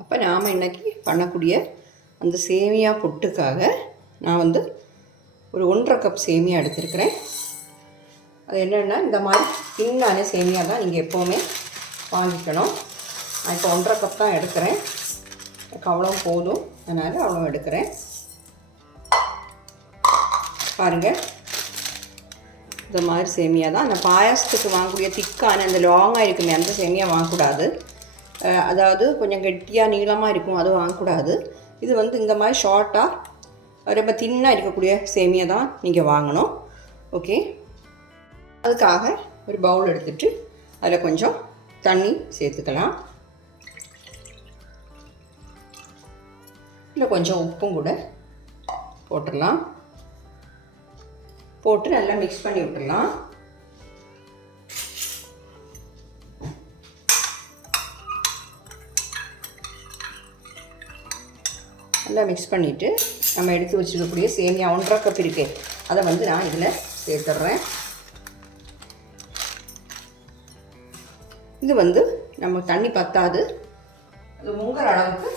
அப்போ நாம் இன்றைக்கி பண்ணக்கூடிய அந்த சேமியா புட்டுக்காக நான் வந்து ஒரு ஒன்றரை கப் சேமியா எடுத்திருக்கிறேன். அது என்னென்னா இந்த மாதிரி தின்னான சேமியா தான் நீங்கள் எப்போவுமே வாங்கிக்கணும். நான் இப்போ ஒன்றரை கப் தான் எடுக்கிறேன். எனக்கு அவ்வளோ போதும். அதனால் அவ்வளோ எடுக்கிறேன். பாருங்கள் இந்த மாதிரி சேமியா தான். அந்த பாயாசத்துக்கு வாங்கக்கூடிய திக்கான அந்த லாங்காக இருக்குமே அந்த சேமியா வாங்கக்கூடாது. அதாவது கொஞ்சம் கெட்டியாக நீளமாக இருக்கும். அது வாங்கக்கூடாது. இது வந்து இந்த மாதிரி ஷார்ட்டாக ரொம்ப தின்னாக இருக்கக்கூடிய சேமியா தான் நீங்கள் வாங்கணும். ஓகே அதுக்காக ஒரு பவுல் எடுத்துட்டு அதில் கொஞ்சம் தண்ணி சேர்த்துக்கலாம். இல்லை கொஞ்சம் உப்பும் கூட போட்டுடலாம். போட்டு நல்லா மிக்ஸ் பண்ணி விட்டுடலாம். நல்லா மிக்ஸ் பண்ணிவிட்டு நம்ம எடுத்து வச்சுருக்கக்கூடிய சேமியா ஒன்றரை கப் இருக்கு. அதை வந்து நான் இதில் சேர்த்துட்றேன். இது வந்து நம்ம தண்ணி பத்தாது. அது முங்குற அளவுக்கு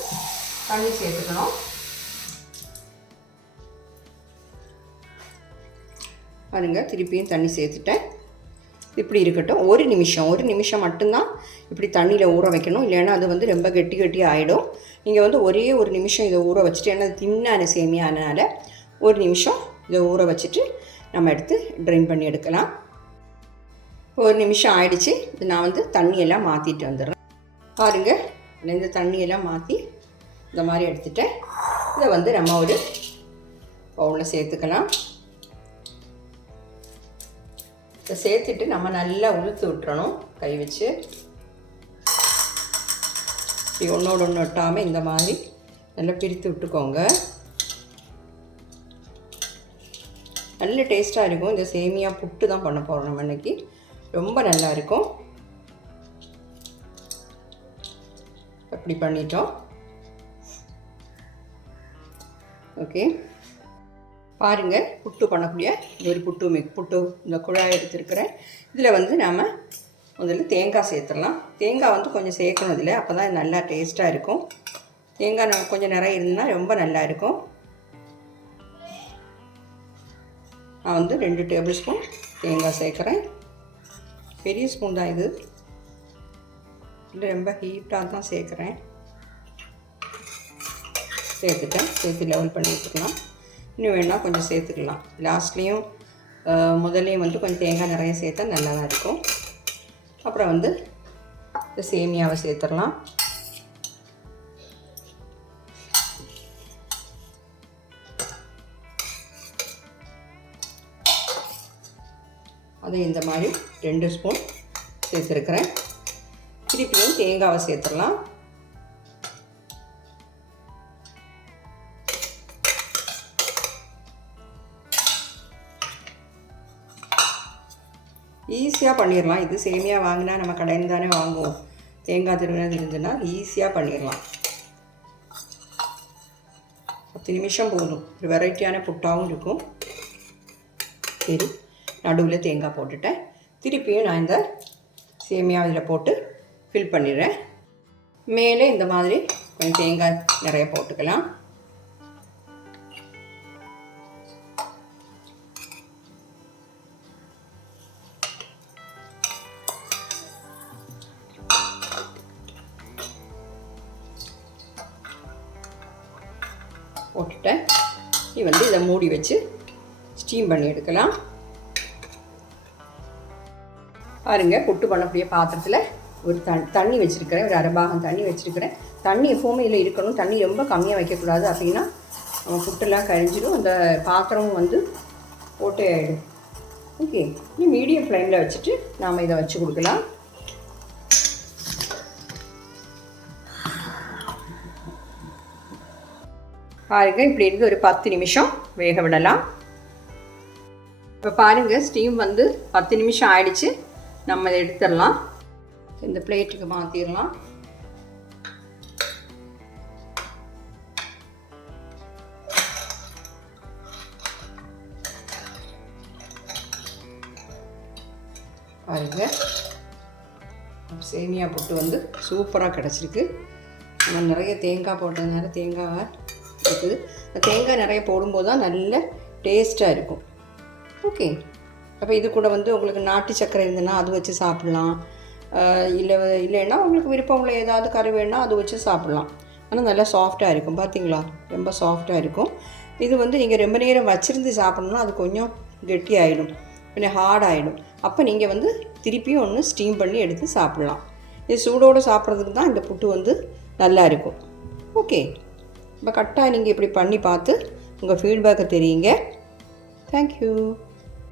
தண்ணி சேர்த்துக்கணும். பாருங்கள் திருப்பியும் தண்ணி சேர்த்துட்டேன். இப்படி இருக்கட்டும். ஒரு நிமிஷம் ஒரு நிமிஷம் மட்டும்தான் இப்படி தண்ணியில் ஊற வைக்கணும். இல்லைன்னா அது வந்து ரொம்ப கெட்டி கெட்டி ஆகிடும் நீங்கள் வந்து ஒரே ஒரு நிமிஷம் இதை ஊற வச்சுட்டு ஏன்னா தின்னான சேமியானால ஒரு நிமிஷம் இதை ஊற வச்சுட்டு நம்ம எடுத்து ட்ரைன் பண்ணி எடுக்கலாம். ஒரு நிமிஷம் ஆயிடுச்சு. இது நான் வந்து தண்ணியெல்லாம் மாற்றிட்டு வந்துடுறேன். பாருங்கள் இந்த தண்ணியெல்லாம் மாற்றி இந்த மாதிரி எடுத்துட்டேன். இதை வந்து நம்ம ஒரு பவுலில் சேர்த்துக்கலாம். இதை சேர்த்துட்டு நம்ம நல்லா உளுத்து விட்டுறணும். கை வச்சு. இப்படி ஒன்றோடு ஒன்று ஒட்டாமல் இந்த மாதிரி நல்லா பிரித்து விட்டுக்கோங்க. நல்ல டேஸ்ட்டாக இருக்கும். இந்த சேமியா புட்டு தான் பண்ண போகிறோம் நம்ம இன்னைக்கு. ரொம்ப நல்லா இருக்கும். அப்படி பண்ணிட்டோம். ஓகே பாருங்கள் புட்டு பண்ணக்கூடிய இது ஒரு புட்டு மிக் புட்டு இந்த குழாய் எடுத்துருக்கிறேன். இதில் வந்து நாம் முதல்ல தேங்காய் சேர்த்துடலாம். தேங்காய் வந்து கொஞ்சம் சேர்க்கணும் இதில் அப்போ தான் நல்லா டேஸ்ட்டாக இருக்கும். தேங்காய் கொஞ்சம் நிறைய இருந்தால் ரொம்ப நல்லா இருக்கும். நான் வந்து ரெண்டு டேபிள் ஸ்பூன் தேங்காய் சேர்க்குறேன். பெரிய ஸ்பூன் தான் இது. இல்லை ரொம்ப ஹீட்டாக தான் சேர்க்குறேன். சேர்த்துட்டேன். சேர்த்து லெவல் பண்ணி வச்சுக்கலாம். இன்னும் வேணால் கொஞ்சம் சேர்த்துக்கலாம். லாஸ்ட்லேயும் முதல்லையும் வந்து கொஞ்சம் தேங்காய் நிறைய சேர்த்தா நல்லா தான் இருக்கும். அப்புறம் வந்து இந்த சேமியாவை சேர்த்துடலாம். அதை இந்த மாதிரி ரெண்டு ஸ்பூன் சேர்த்துருக்குறேன். திருப்பியும் தேங்காவை சேர்த்துடலாம். ஈஸியாக பண்ணிடலாம் இது சேமியா வாங்கினா நம்ம கடையில் தானே வாங்குவோம். தேங்காய் திருவிழா இருந்துன்னா ஈஸியாக பண்ணிடலாம் பத்து நிமிஷம் போதும். ஒரு வெரைட்டியான புட்டாகவும் இருக்கும். சரி நடுவில் தேங்காய் போட்டுட்டேன். திருப்பியும் நான் இந்த சேமியா இதில் போட்டு ஃபில் பண்ணிடுறேன். மேலே இந்த மாதிரி கொஞ்சம் தேங்காய் நிறைய போட்டுக்கலாம். போட்டுட்டேன். நீ வந்து இதை மூடி வச்சு ஸ்டீம் பண்ணி எடுக்கலாம். பாருங்கள் புட்டு பண்ணக்கூடிய பாத்திரத்தில் ஒரு தண் தண்ணி வச்சுருக்கிறேன். ஒரு அரைபாகம் தண்ணி வச்சுருக்கிறேன். தண்ணி எப்போவுமே இதில் இருக்கணும். தண்ணி ரொம்ப கம்மியாக வைக்கக்கூடாது. அப்படின்னா புட்டெல்லாம் கழிஞ்சிடும் அந்த பாத்திரமும் வந்து ஓட்டை ஆகிடும் ஓகே நீ மீடியம் ஃப்ளேமில் வச்சுட்டு நாம் இதை வச்சு கொடுக்கலாம். பாருங்கள் இப்படி இருந்து ஒரு பத்து நிமிஷம் வேக விடலாம். இப்போ பாருங்கள் ஸ்டீம் வந்து பத்து நிமிஷம் ஆயிடுச்சு. நம்ம இதை எடுத்துடலாம். இந்த பிளேட்டுக்கு மாற்றிடலாம் பாருங்க. சேமியா புட்டு வந்து சூப்பராக கிடச்சிருக்கு. நம்ம நிறைய தேங்காய் போட்டதுனால தேங்காய் இருக்குது. தேங்காய் நிறைய போடும்போது தான் நல்ல டேஸ்ட்டாக இருக்கும். ஓகே. அப்போ இது கூட வந்து உங்களுக்கு நாட்டு சர்க்கரை இருந்ததுன்னா அது வச்சு சாப்பிட்லாம். இல்லை இல்லைன்னா உங்களுக்கு விருப்பம் உள்ள ஏதாவது கறி வேணுன்னா அது வச்சு சாப்பிட்லாம். ஆனால் நல்லா சாஃப்டாக இருக்கும். பார்த்தீங்களா ரொம்ப சாஃப்டாக இருக்கும். இது வந்து நீங்கள் ரொம்ப நேரம் வச்சுருந்து சாப்பிட்ணுன்னா அது கொஞ்சம் கெட்டி ஆகிடும் கொஞ்சம் ஹார்ட் ஆகிடும் அப்போ நீங்கள் வந்து திருப்பியும் ஒன்று ஸ்டீம் பண்ணி எடுத்து சாப்பிட்லாம். இது சூடோடு சாப்பிட்றதுக்கு தான் இந்த புட்டு வந்து நல்லா இருக்கும். ஓகே. இப்போ கரெக்டாக நீங்கள் இப்படி பண்ணி பார்த்து உங்கள் ஃபீட்பேக்கை தெரியுங்க. தேங்க்யூ